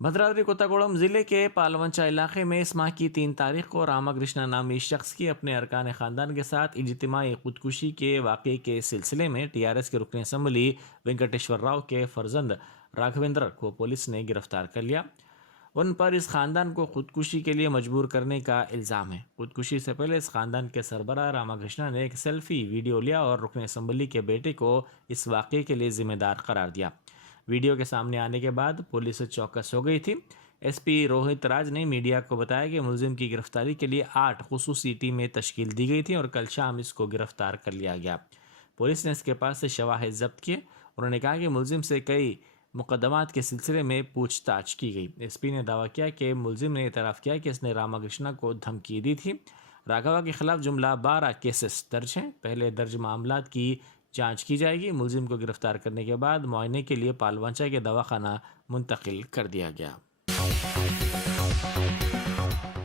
भद्रावती कोत्तागोड़म ज़िले के पालवंचा इलाके में इस माह की 3 तारीख को रामाकृष्णा नामी शख्स की अपने अरकान ख़ानदान के साथ इज्तिमाई खुदकुशी के वाक़े के सिलसिले में टीआरएस के रुकन असम्बली वेंकटेश्वर राव के फर्जंद राघवेंद्र को पुलिस ने गिरफ्तार कर लिया। उन पर इस ख़ानदान को खुदकुशी के लिए मजबूर करने का इल्ज़ाम है। खुदकुशी से पहले इस ख़ानदान के सरबराह रामाकृष्णा ने एक सेल्फी वीडियो लिया और रुकन असम्बली के बेटे को इस वाक़े के लिए ज़िम्मेदार करार दिया। वीडियो के सामने आने के बाद पुलिस चौकस हो गई थी। एसपी रोहित राज ने मीडिया को बताया कि मुलजिम की गिरफ्तारी के लिए 8 खुसूसी टीमें तश्कील दी गई थी और कल शाम इसको गिरफ्तार कर लिया गया। पुलिस ने इसके पास से शवाहिद जब्त किए। उन्होंने कहा कि मुलजिम से कई मुकदमात के सिलसिले में पूछताछ की गई। एसपी ने दावा किया कि मुलजिम ने इतराफ़ किया कि इसने रामाकृष्णा को धमकी दी थी। राघवा के खिलाफ जुमला 12 केसेस दर्ज हैं। पहले दर्ज मामलात की जांच की जाएगी। मुलजिम को गिरफ्तार करने के बाद मुआयने के लिए पालवंचा के दवाखाना मुंतकिल कर दिया गया।